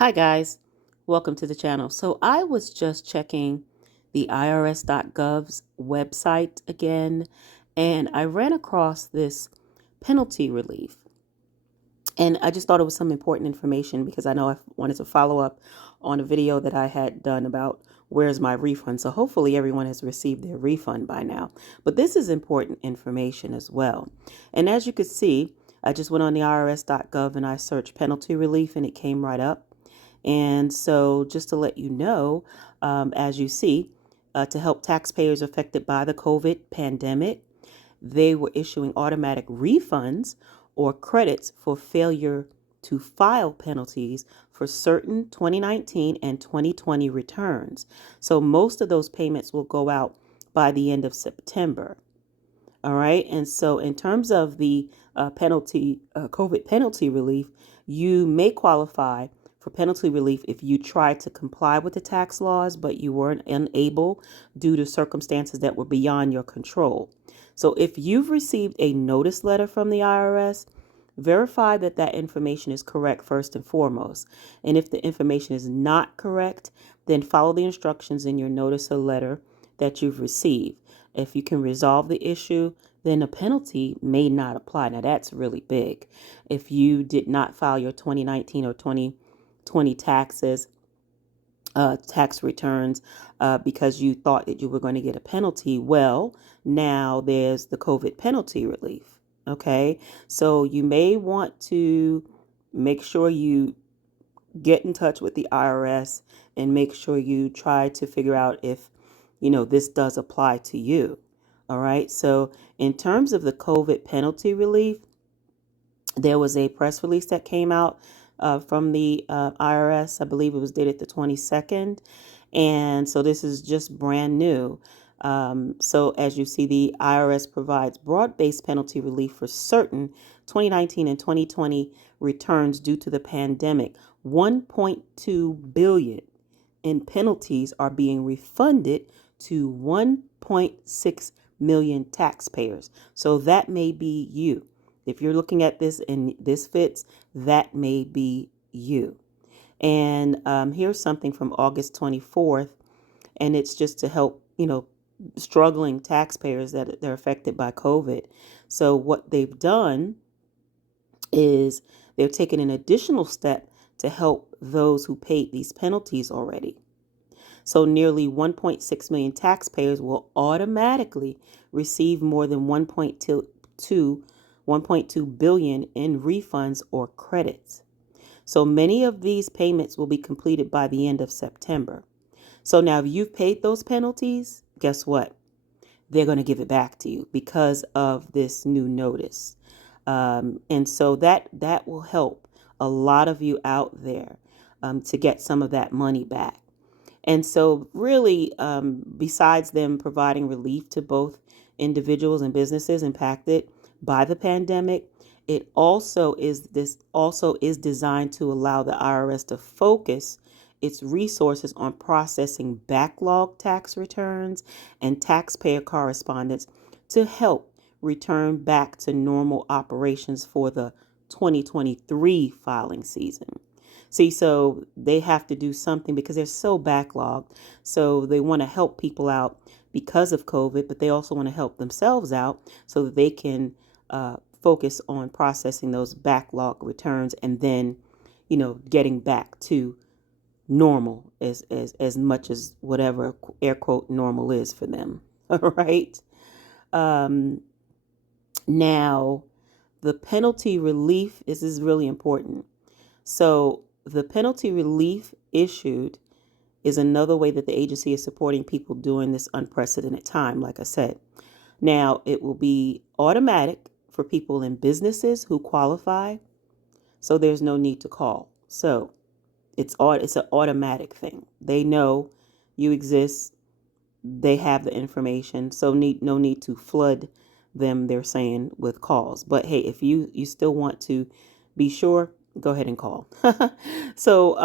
Hi guys, welcome to the channel. So I was just checking the irs.gov's website again, and I ran across this penalty relief. And I just thought it was some important information because I know I wanted to follow up on a video that I had done about where's my refund. So hopefully everyone has received their refund by now. But this is important information as well. And as you could see, I just went on the irs.gov and I searched penalty relief and it came right up. And so just to let you know, as you see, to help taxpayers affected by the COVID pandemic, they were issuing automatic refunds or credits for failure to file penalties for certain 2019 and 2020 returns. So most of those payments will go out by the end of September. All right. And so in terms of the COVID penalty relief, you may qualify for penalty relief if you tried to comply with the tax laws, but you weren't unable due to circumstances that were beyond your control. So if you've received a notice letter from the IRS, verify that that information is correct first and foremost. And if the information is not correct, then follow the instructions in your notice or letter that you've received. If you can resolve the issue, then a penalty may not apply. Now, that's really big. If you did not file your 2019 or 2020 tax returns because you thought that you were going to get a penalty, well, now there's the COVID penalty relief. Okay, so you may want to make sure you get in touch with the IRS and make sure you try to figure out if, this does apply to you. All right. So in terms of the COVID penalty relief, there was a press release that came out from the IRS. I believe it was dated the 22nd. And so this is just brand new. So as you see, the IRS provides broad-based penalty relief for certain 2019 and 2020 returns due to the pandemic. 1.2 billion in penalties are being refunded to 1.6 million taxpayers. So that may be you. If you're looking at this and this fits, that may be you. And here's something from August 24th, and it's just to help, struggling taxpayers that they're affected by COVID. So what they've done is they've taken an additional step to help those who paid these penalties already. So nearly 1.6 million taxpayers will automatically receive more than 1.2 billion in refunds or credits. So many of these payments will be completed by the end of September. So now if you've paid those penalties, guess what? They're going to give it back to you because of this new notice. And so that will help a lot of you out there to get some of that money back. And so really, besides them providing relief to both individuals and businesses impacted by the pandemic, it also is designed to allow the IRS to focus its resources on processing backlog tax returns and taxpayer correspondence to help return back to normal operations for the 2023 filing season. See, so they have to do something because they're so backlogged. So they want to help people out because of COVID, but they also want to help themselves out so that they can focus on processing those backlog returns and then, getting back to normal as much as whatever air quote normal is for them. All right. Now, the penalty relief is really important. So the penalty relief issued is another way that the agency is supporting people during this unprecedented time, like I said. Now, it will be automatic for people in businesses who qualify, so there's no need to call. So it's an automatic thing. They know you exist. They have the information, so no need to flood them, they're saying, with calls. But hey, if you still want to be sure, go ahead and call. So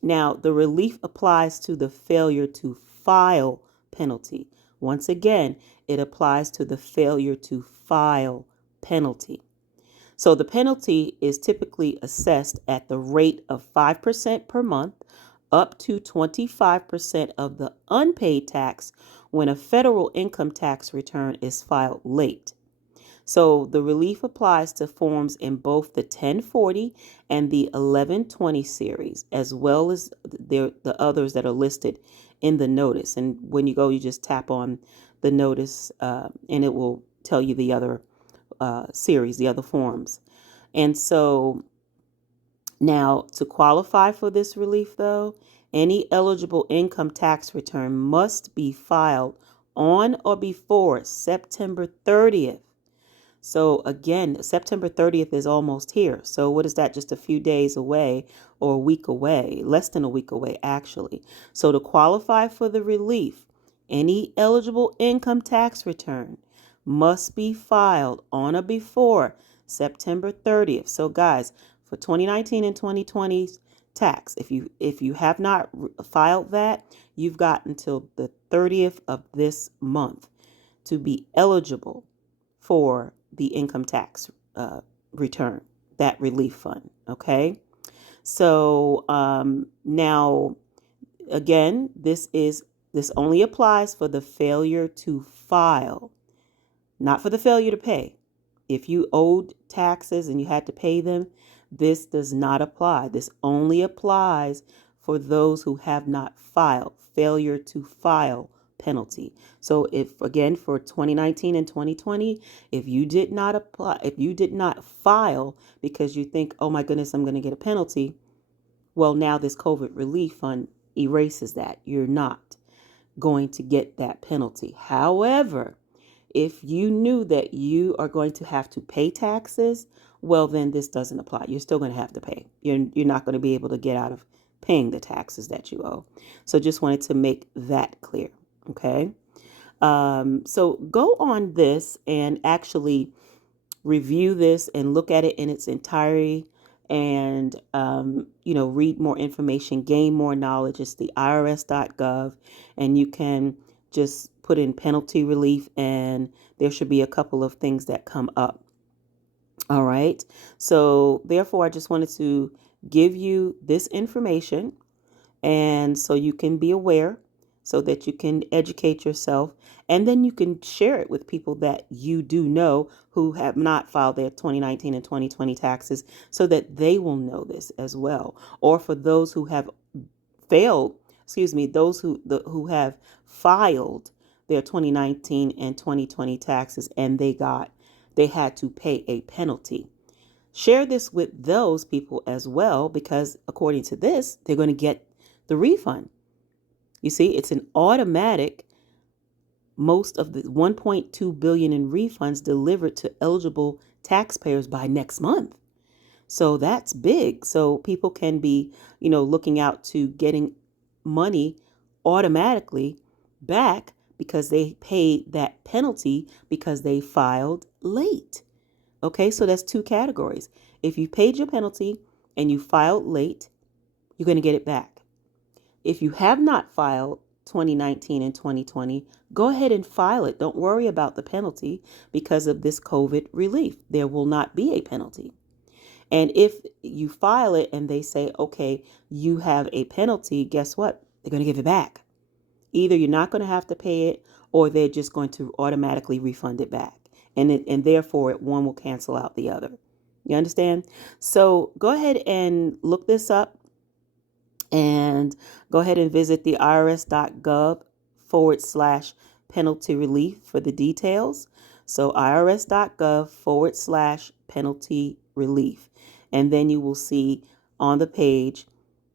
now the relief applies to the failure to file penalty. Once again, it applies to the failure to file penalty. So the penalty is typically assessed at the rate of 5% per month, up to 25% of the unpaid tax when a federal income tax return is filed late. So the relief applies to forms in both the 1040 and the 1120 series, as well as the others that are listed in the notice. And when you go, you just tap on the notice and it will tell you the other series, the other forms. And so now, to qualify for this relief, though, any eligible income tax return must be filed on or before September 30th. So again, September 30th is almost here. So what is that? Just a few days away or a week away, less than a week away, actually. So to qualify for the relief, any eligible income tax return must be filed on or before September 30th. So guys, for 2019 and 2020's tax, if you have not filed that, you've got until the 30th of this month to be eligible for the income tax return, that relief fund. Okay. So now, again, this only applies for the failure to file, not for the failure to pay. If you owed taxes and you had to pay them, this does not apply. This only applies for those who have not filed. Failure to file penalty. So if, again, for 2019 and 2020, if you did not apply, if you did not file because you think, oh my goodness, I'm going to get a penalty, well, now this COVID relief fund erases that. You're not going to get that penalty. However, if you knew that you are going to have to pay taxes, well, then this doesn't apply. You're still going to have to pay. You're not going to be able to get out of paying the taxes that you owe. So just wanted to make that clear. Okay. So go on this and actually review this and look at it in its entirety and, read more information, gain more knowledge. It's the irs.gov, and you can just put in penalty relief and there should be a couple of things that come up. All right. So therefore, I just wanted to give you this information and so you can be aware, so that you can educate yourself, and then you can share it with people that you do know who have not filed their 2019 and 2020 taxes, so that they will know this as well. Or for those who have those who have filed their 2019 and 2020 taxes and they had to pay a penalty. Share this with those people as well, because according to this, they're going to get the refund. You see, it's an automatic, most of the 1.2 billion in refunds delivered to eligible taxpayers by next month. So that's big. So people can be, looking out to getting money automatically back because they paid that penalty because they filed late. Okay, so that's two categories. If you paid your penalty and you filed late, you're going to get it back. If you have not filed 2019 and 2020, go ahead and file it. Don't worry about the penalty because of this COVID relief. There will not be a penalty. And if you file it and they say, okay, you have a penalty, guess what? They're going to give it back. Either you're not going to have to pay it or they're just going to automatically refund it back. And therefore, one will cancel out the other. You understand? So go ahead and look this up. And go ahead and visit the irs.gov/penalty relief for the details. So irs.gov/penalty relief. And then you will see on the page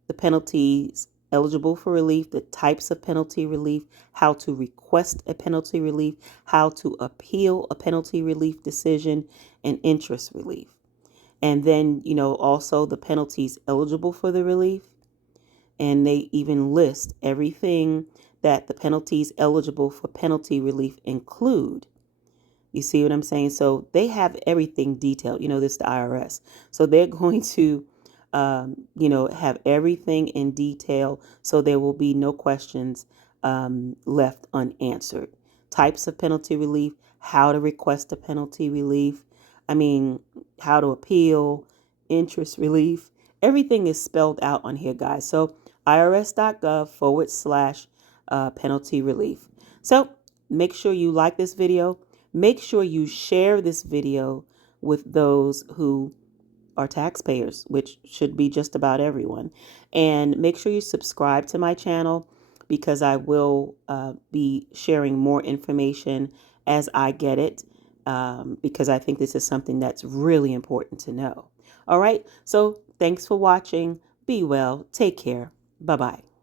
the penalties eligible for relief, the types of penalty relief, how to request a penalty relief, how to appeal a penalty relief decision, and interest relief. And then, also the penalties eligible for the relief. And they even list everything that the penalties eligible for penalty relief include. You see what I'm saying? So they have everything detailed. This is the IRS. So they're going to, have everything in detail. So there will be no questions left unanswered. Types of penalty relief, how to request a penalty relief. I mean, how to appeal, interest relief. Everything is spelled out on here, guys. So irs.gov/ penalty relief. So make sure you like this video. Make sure you share this video with those who are taxpayers, which should be just about everyone. And make sure you subscribe to my channel because I will be sharing more information as I get it, because I think this is something that's really important to know. All right, so thanks for watching. Be well. Take care. Bye-bye.